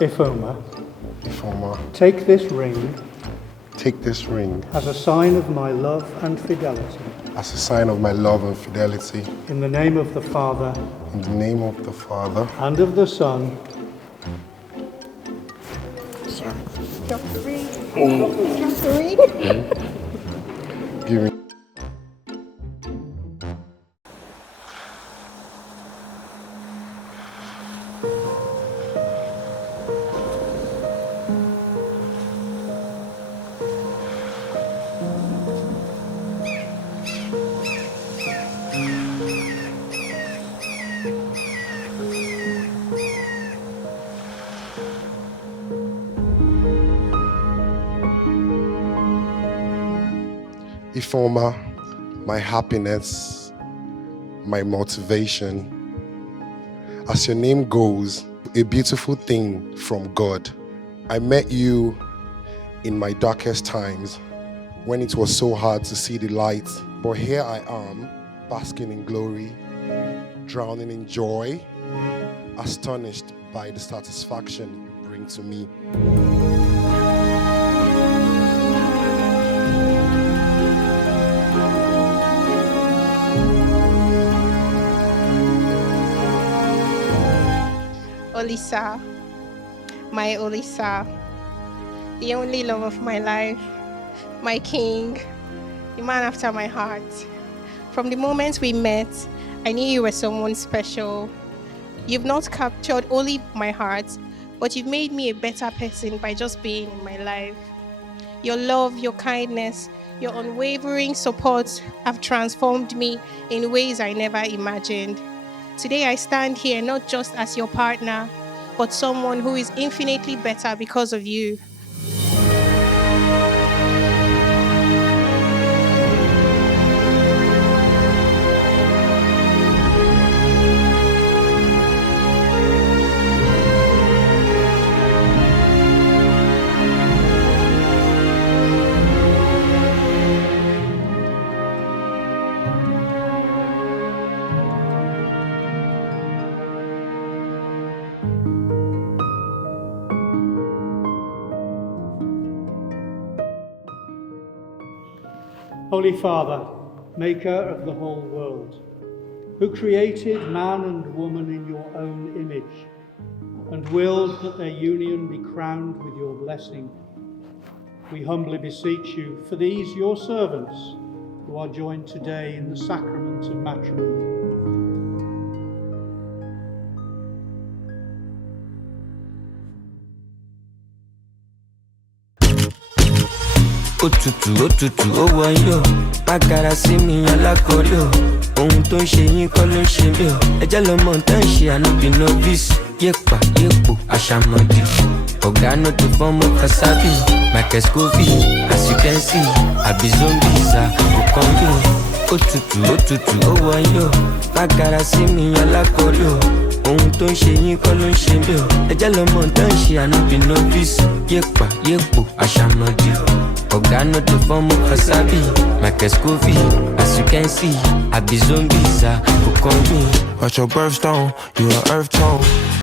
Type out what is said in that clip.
Ifeoma, Ifeoma, take this ring take this ring as a sign of my love and fidelity. as a sign of my love and fidelity. In the name of the Father, In the name of the Father, and of the Son, give me. Ifeoma, my happiness, my motivation. As your name goes, a beautiful thing from God. I met you in my darkest times when it was so hard to see the light. But here I am, basking in glory, drowning in joy, astonished by the satisfaction you bring to me. Olisa, my Olisa, the only love of my life, my king, the man after my heart. From the moment we met, I knew you were someone special. You've not captured only my heart, but you've made me a better person by just being in my life. Your love, your kindness, your unwavering support have transformed me in ways I never imagined. Today I stand here not just as your partner, but someone who is infinitely better because of you. Holy Father, maker of the whole world, who created man and woman in your own image, and willed that their union be crowned with your blessing, we humbly beseech you for these your servants who are joined today in the sacrament of matrimony. Òtútù ó wọ̀nyí mágara sí mi alákọ̀ọ́rí o ohun tó ń ṣe yín kọ́ ló ń ṣe mí o ẹjẹ́ lọ́mọ tó ń ṣe ànábì novice yépa yépo àṣàmọ̀dì ọ̀gá náà tó fọ́mọ kasabi Michael Scoville as you can see àbí zombies kò kàn mí òtútù ó wọ̀nyí mágara sí mi alákọ̀ọ́rí o ohun tó ń ṣe yín kọ́ ló ń ṣe mí o ẹjẹ́ lọ́mọ tó ń ṣe ànábì novice yépa yépo àṣàmọ̀dì ọ̀gá náà tó fọ́mọ kasabi Michael Scoville as you can see àbí zombies kò kàn mí. At your birthstone, you are earth tone.